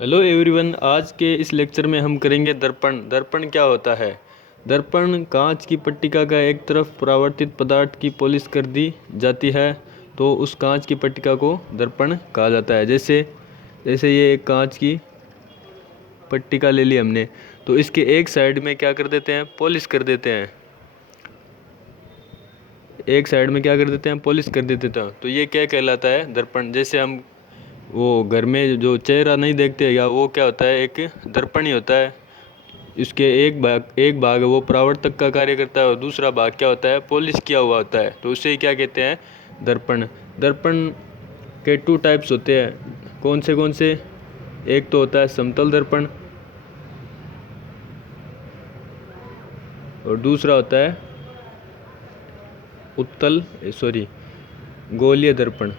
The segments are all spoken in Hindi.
Hello everyone. आज के इस लेक्चर में हम करेंगे दर्पण। दर्पण क्या होता है? दर्पण कांच की पट्टिका का एक तरफ परावर्तित पदार्थ की पॉलिश कर दी जाती है तो उस कांच की पट्टिका को दर्पण कहा जाता है। जैसे जैसे ये एक कांच की पट्टिका ले ली हमने, तो इसके एक साइड में क्या कर देते हैं, पॉलिश कर देते हैं। एक साइड में क्या कर देते हैं, पॉलिश कर देते हैं। तो ये क्या कहलाता है, दर्पण। जैसे हम वो घर में जो चेहरा नहीं देखते या वो क्या होता है, एक दर्पण ही होता है। इसके एक भाग वो परावर्तक का कार्य करता है और दूसरा भाग क्या होता है, पॉलिश किया हुआ होता है। तो उसे क्या कहते हैं, दर्पण। दर्पण के टू टाइप्स होते हैं। कौन से? एक तो होता है समतल दर्पण और दूसरा होता है गोलीय दर्पण।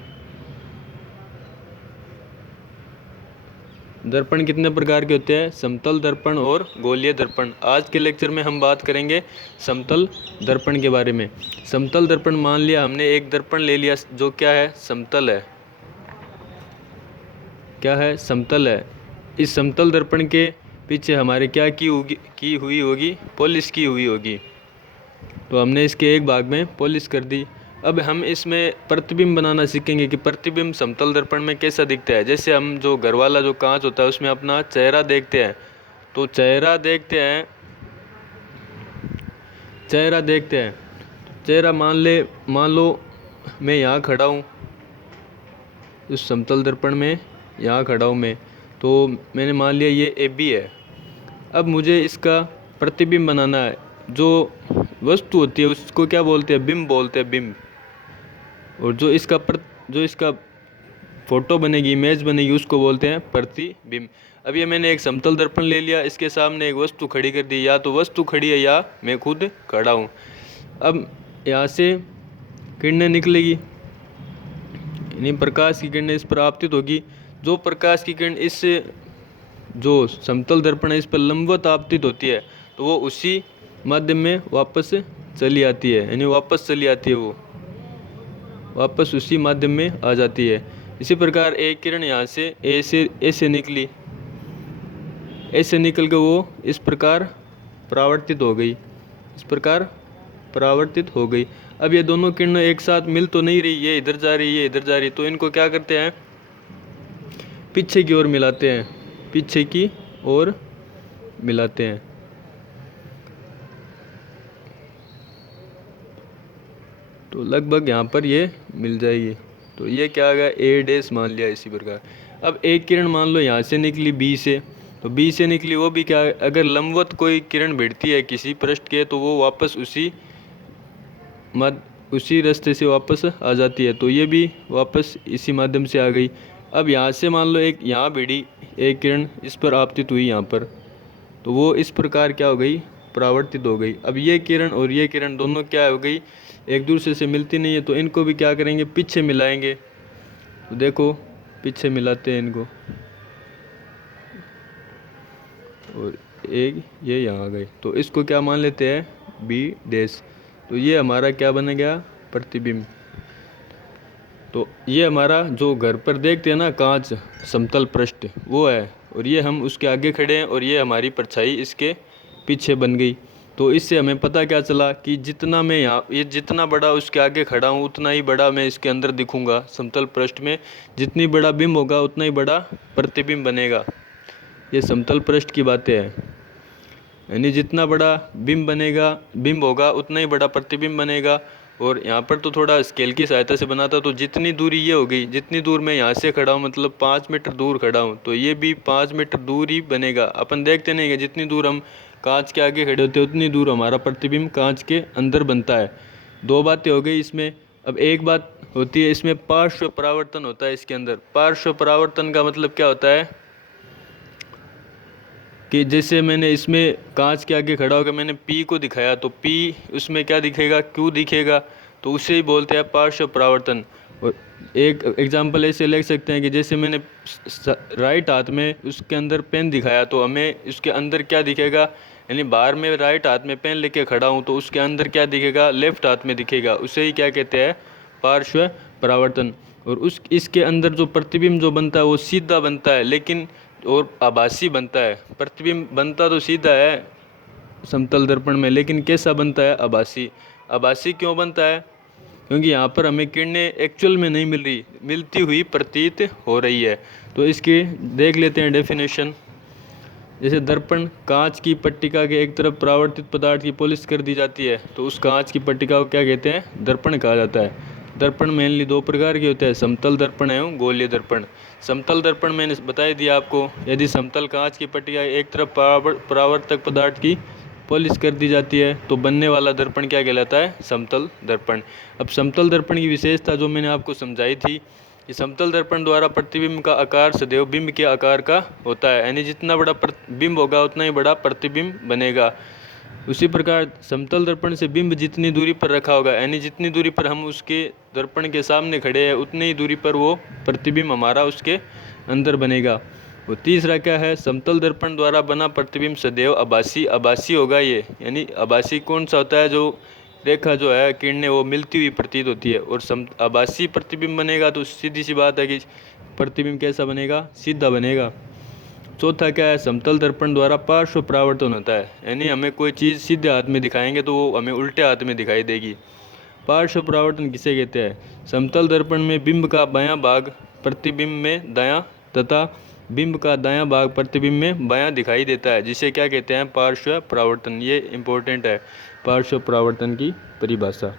दर्पण कितने प्रकार के होते हैं? समतल दर्पण और गोलीय दर्पण। आज के लेक्चर में हम बात करेंगे समतल दर्पण के बारे में। समतल दर्पण, मान लिया हमने एक दर्पण ले लिया जो क्या है, समतल है। क्या है? समतल है। इस समतल दर्पण के पीछे हमारे क्या की हुई होगी, पॉलिश की हुई होगी। तो हमने इसके एक भाग में पॉलिश कर दी। अब हम इसमें प्रतिबिंब बनाना सीखेंगे कि प्रतिबिंब समतल दर्पण में कैसा दिखता है। जैसे हम जो घर वाला जो कांच होता है उसमें अपना चेहरा देखते हैं, तो चेहरा देखते हैं। चेहरा मान लो मैं यहाँ खड़ा हूँ, इस समतल दर्पण में यहाँ खड़ा हूँ मैं, तो मैंने मान लिया ये ए बी है। अब मुझे इसका प्रतिबिंब बनाना है। जो वस्तु होती है उसको क्या बोलते हैं, बिंब बोलते हैं, बिंब। और जो इसका फोटो बनेगी, इमेज बनेगी, उसको बोलते हैं प्रतिबिंब। अब ये मैंने एक समतल दर्पण ले लिया, इसके सामने एक वस्तु खड़ी कर दी, या तो वस्तु खड़ी है या मैं खुद खड़ा हूँ। अब यहाँ से किरणें निकलेगी, यानी प्रकाश की किरणें इस पर आपतित होगी। जो प्रकाश की किरण इस जो समतल दर्पण है इस पर लंबवत आपतित होती है, तो वो उसी माध्यम में वापस चली आती है, यानी वापस चली आती है, वो वापस उसी माध्यम में आ जाती है। इसी प्रकार एक किरण यहाँ से ऐसे निकली, ऐसे निकल के वो इस प्रकार परावर्तित हो गई, इस प्रकार परावर्तित हो गई। अब ये दोनों किरणें एक साथ मिल तो नहीं रही, ये इधर जा रही है, ये इधर जा रही है, तो इनको क्या करते हैं, पीछे की ओर मिलाते हैं, पीछे की ओर मिलाते हैं। तो लगभग यहाँ पर ये मिल जाएगी। तो ये क्या आ गया, ए डैश मान लिया। इसी प्रकार अब एक किरण मान लो यहाँ से निकली बी से, तो बी से निकली वो भी क्या, अगर लंबवत कोई किरण भिड़ती है किसी पृष्ठ के, तो वो वापस उसी रास्ते से वापस आ जाती है। तो ये भी वापस इसी माध्यम से आ गई। अब यहाँ से मान लो एक यहाँ भिड़ी एक किरण, इस पर आपतित हुई यहाँ पर, तो वो इस प्रकार क्या हो गई, परावर्तित हो गई। अब ये किरण और ये किरण दोनों क्या हो गई, एक दूसरे से मिलती नहीं है, तो इनको भी क्या करेंगे, पीछे मिलाएंगे। तो देखो पीछे मिलाते हैं इनको, और एक ये यहाँ आ गए, तो इसको क्या मान लेते हैं, बी डैश। तो ये हमारा क्या बन गया, प्रतिबिंब। तो ये हमारा जो घर पर देखते हैं ना कांच, समतल पृष्ठ, वो है, और ये हम उसके आगे खड़े हैं और ये हमारी परछाई इसके पीछे बन गई। तो इससे हमें पता क्या चला कि जितना मैं यहाँ, ये जितना बड़ा उसके आगे खड़ा हूँ उतना ही बड़ा मैं इसके अंदर दिखूंगा। समतल पृष्ठ में जितनी बड़ा बिंब होगा उतना ही बड़ा प्रतिबिंब बनेगा। ये समतल पृष्ठ की बातें हैं, यानी जितना बड़ा बिंब होगा उतना ही बड़ा प्रतिबिंब बनेगा। और यहाँ पर तो थोड़ा स्केल की सहायता से बनाता, तो जितनी दूरी ये हो गई, जितनी दूर मैं यहाँ से खड़ा हूँ, मतलब 5 मीटर दूर खड़ा हूँ, तो ये भी 5 मीटर दूर ही बनेगा। अपन देखते नहीं कि जितनी दूर हम कांच के आगे खड़े होते हैं उतनी दूर हमारा प्रतिबिंब कांच के अंदर बनता है। दो बातें हो गई इसमें। अब एक बात होती है इसमें पार्श्व परावर्तन होता है इसके अंदर। पार्श्व परावर्तन का मतलब क्या होता है कि जैसे मैंने इसमें कांच के आगे खड़ा होकर मैंने P को दिखाया, तो P उसमें क्या दिखेगा, Q दिखेगा, तो उसे ही बोलते हैं पार्श्व परावर्तन। और एक एग्जांपल ऐसे ले सकते हैं कि जैसे मैंने राइट हाथ में उसके अंदर पेन दिखाया, तो हमें उसके अंदर क्या दिखेगा, यानी बाहर में राइट हाथ में पेन लेके खड़ा हूँ तो उसके अंदर क्या दिखेगा, लेफ्ट हाथ में दिखेगा। उसे ही क्या कहते हैं, पार्श्व परावर्तन। और इसके अंदर जो प्रतिबिंब जो बनता है वो सीधा बनता है, लेकिन और आभासी बनता है। प्रतिबिंब बनता तो सीधा है समतल दर्पण में, लेकिन कैसा बनता है? आभासी। आभासी क्यों बनता है? क्योंकि यहाँ पर हमें किरणें एक्चुअल में नहीं मिल रही, मिलती हुई प्रतीत हो रही है। तो इसकी देख लेते हैं डेफिनेशन। जैसे दर्पण कांच की पट्टिका के एक तरफ परावर्तित पदार्थ की पॉलिश कर दी जाती है, तो उस कांच की पट्टिका को क्या कहते हैं? दर्पण कहा जाता है। दर्पण मेनली दो प्रकार के होते हैं, समतल दर्पण एवं गोलीय दर्पण। समतल दर्पण मैंने बता दिया आपको, यदि समतल कांच की पट्टिका एक तरफ परावर्तक पदार्थ की पॉलिश कर दी जाती है तो बनने वाला दर्पण क्या कहलाता है? समतल दर्पण। अब समतल दर्पण की विशेषता जो मैंने आपको समझाई थी कि समतल दर्पण द्वारा प्रतिबिंब का आकार सदैव बिंब के आकार का होता है, यानी जितना बड़ा बिंब होगा उतना ही बड़ा प्रतिबिंब बनेगा। उसी प्रकार समतल दर्पण से बिंब जितनी दूरी पर रखा होगा, यानी जितनी दूरी पर हम उसके दर्पण के सामने खड़े हैं उतनी ही दूरी पर वो प्रतिबिंब हमारा उसके अंदर बनेगा। वो तीसरा क्या है? समतल दर्पण द्वारा बना प्रतिबिंब सदैव आभासी। आभासी होगा ये, यानी आभासी कौन सा होता है? जो रेखा जो है किरणें वो मिलती हुई प्रतीत होती है। और आभासी प्रतिबिंब बनेगा तो सीधी सी बात है कि प्रतिबिंब कैसा बनेगा? सीधा बनेगा। चौथा क्या है? समतल दर्पण द्वारा पार्श्व परावर्तन होता है, यानी हमें कोई चीज़ सीधे हाथ में दिखाएंगे तो वो हमें उल्टे हाथ में दिखाई देगी। पार्श्व परावर्तन किसे कहते हैं? समतल दर्पण में बिंब का बायां भाग प्रतिबिंब में दायां तथा बिंब का दायां भाग प्रतिबिंब में बायां दिखाई देता है, जिसे क्या कहते हैं? पार्श्व परावर्तन। ये इंपॉर्टेंट है, पार्श्व परावर्तन की परिभाषा।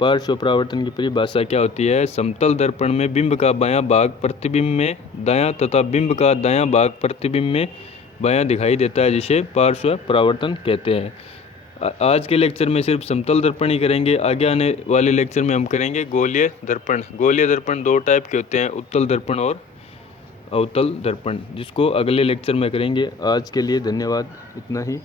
पार्श्व परावर्तन की परिभाषा क्या होती है? समतल दर्पण में बिंब का बायां भाग प्रतिबिंब में दायां तथा बिंब का दायां भाग प्रतिबिंब में बायां दिखाई देता है, जिसे पार्श्व परावर्तन कहते हैं। आज के लेक्चर में सिर्फ समतल दर्पण ही करेंगे, आगे आने वाले लेक्चर में हम करेंगे गोलीय दर्पण। गोलीय दर्पण दो टाइप के होते हैं, उत्तल दर्पण और अवतल दर्पण, जिसको अगले लेक्चर में करेंगे। आज के लिए धन्यवाद, इतना ही।